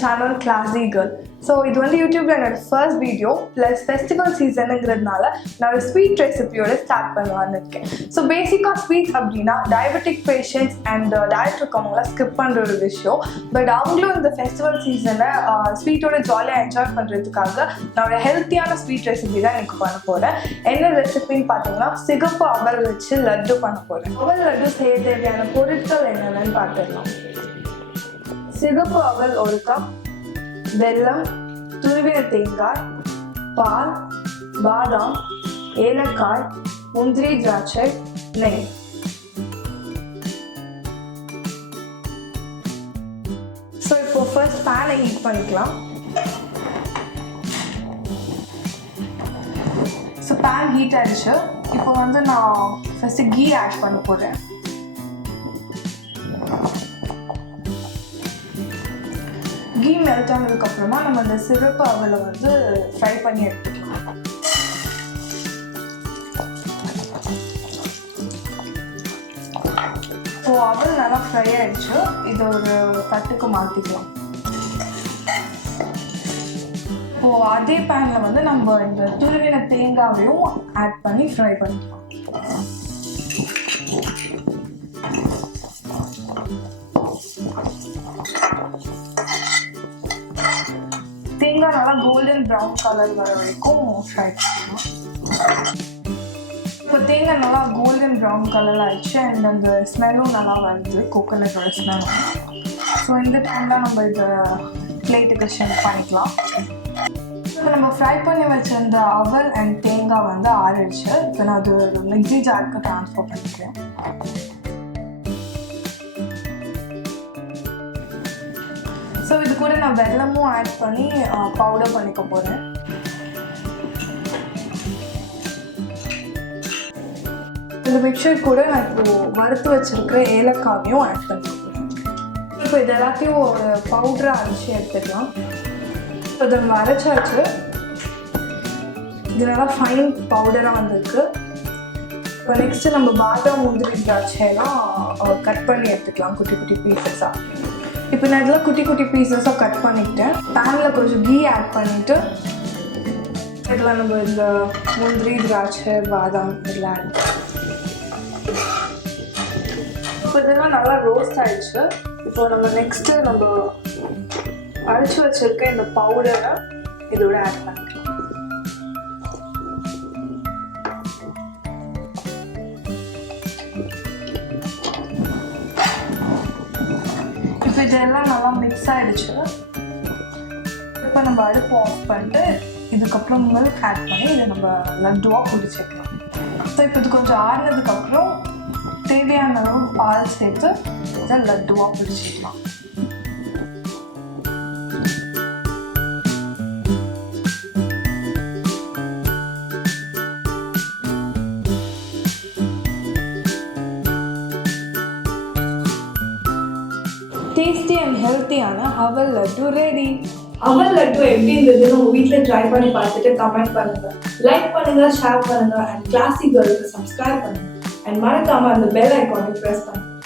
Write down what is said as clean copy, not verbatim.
channel ClassyGirl. So this is YouTube first video plus festival season நான் ஒரு sweet recipe ஓட start பண்ணலாம்னு இருக்கேன். So basically sweets அப்படினா diabetic patients and diet இருக்கவங்க skip பண்ற ஒரு விஷயம். But அவங்களும் இந்த festival season-ல sweet ஓட ஜாலியா என்ஜாய் பண்றதுக்காக நான் ஒரு ஹெல்த்தியான sweet recipe தான் இன்னைக்கு பண்ண போறேன். என்ன ரெசிபின்னு பாத்தீங்கன்னா சிகப்பு அவல் வச்சு லட்டு பண்ண போறேன். அவல் லட்டு செய்ய தேவையான பொருட்கள் என்னென்னு பார்த்துடலாம். சிகப்பு அவல் ஒரு கப், வெல்லம், துருவின தேங்காய், பால், பாதாம், ஏலக்காய், முந்திரி திராட்சை, நெய். ஸோ இப்போ ஃபர்ஸ்ட் பேனை ஹீட் பண்ணிக்கலாம். ஸோ பேன் ஹீட் ஆயிடுச்சு. இப்போ நான் ஃபர்ஸ்ட் கீ ஆட் பண்ண போகிறேன். கீ மெல்ட் ஆனதுக்கப்புறமா நம்ம இந்த சிகப்பு அவலை ஃப்ரை பண்ணி எடுத்துக்கலாம். ஸோ அவல் நல்லா ஃப்ரை ஆயிடுச்சு. இது ஒரு தட்டுக்கு மாற்றிக்கலாம். ஸோ அதே பேனில் நம்ம இந்த துருவின தேங்காவையும் ஆட் பண்ணி ஃப்ரை பண்ணிக்கலாம். தேங்காய் நல்லா கோல்டன் ப்ரௌன் கலர் வர வரைக்கும் ஃப்ரை பண்ணலாம். இப்போ தேங்காய் நல்லா கோல்டன் ப்ரௌன் கலர் ஆயிடுச்சு அண்ட் அந்த ஸ்மெல்லும் நல்லா வருது, கோகோனட்டோட ஸ்மெல். ஸோ இந்த டைமில் நம்ம இதை பிளேட்டுக்கு ஷிஃப்ட் பண்ணிக்கலாம். இப்போ நம்ம ஃப்ரை பண்ணி வச்சிருந்த அவல் அண்ட் தேங்காய் ஆறிடுச்சு. இப்போ நான் அது ஒரு மிக்ஸி ஜாருக்கு ட்ரான்ஸ்ஃபர் பண்ணிக்கிறேன். ஸோ இது கூட நான் வெல்லமும் ஆட் பண்ணி பவுடர் பண்ணிக்க போகிறேன். இந்த மிக்சர் கூட நான் இப்போ வறுத்து வச்சுருக்கிற ஏலக்காவையும் ஆட் பண்ணிக்க போகிறேன். இப்போ இது எல்லாத்தையும் ஒரு பவுடராக அரைச்சி எடுத்துக்கலாம். இப்போ இதை நம்ம அரைச்சாச்சு. இது நல்லா ஃபைன் பவுடராக வந்திருக்கு. இப்போ நெக்ஸ்ட்டு நம்ம பாதாம், முந்திரி திராட்சையெல்லாம் கட் பண்ணி எடுத்துக்கலாம் குட்டி குட்டி பீசஸாக. இப்போ நான் இதெல்லாம் குட்டி குட்டி பீசஸாக கட் பண்ணிக்கிட்டேன். பேனில் கொஞ்சம் கீ ஆட் பண்ணிவிட்டு இதில் நம்ம இந்த முந்திரி திராட்சை பாதாம் இதெல்லாம் ஆட் இப்போ இதெல்லாம் நல்லா ரோஸ்ட் ஆகிடுச்சு. இப்போ நம்ம நெக்ஸ்ட்டு நம்ம அரைச்சி வச்சுருக்க இந்த பவுடரை இதோட ஆட் பண்ணிக்கலாம். இப்போ இதெல்லாம் நல்லா மிக்ஸ் ஆகிடுச்சு. இப்போ நம்ம அடுப்பு ஆஃப் பண்ணிட்டு இதுக்கப்புறம் மில்க் ஆட் பண்ணி இதை நம்ம லட்டுவாக பிடிச்சிக்கலாம். ஸோ இப்போ இது கொஞ்சம் ஆறுனதுக்கப்புறம் தேவையான அளவு பால் சேர்த்து இதை லட்டுவாக பிடிச்சிக்கலாம். டேஸ்டி அண்ட் ஹெல்த்தியான அவல் லட்டு ரெடி. அவல் லட்டு எப்படி இருந்ததுன்னு உங்கள் வீட்டில் ட்ரை பண்ணி பார்த்துட்டு கமெண்ட் பண்ணுங்கள், லைக் பண்ணுங்கள், ஷேர் பண்ணுங்கள் அண்ட் கிளாஸி கேர்ளுக்கு சப்ஸ்கிரைப் பண்ணுங்கள் அண்ட் மறக்காமல் அந்த பெல் ஐக்கானை ப்ரெஸ் பண்ணுங்கள்.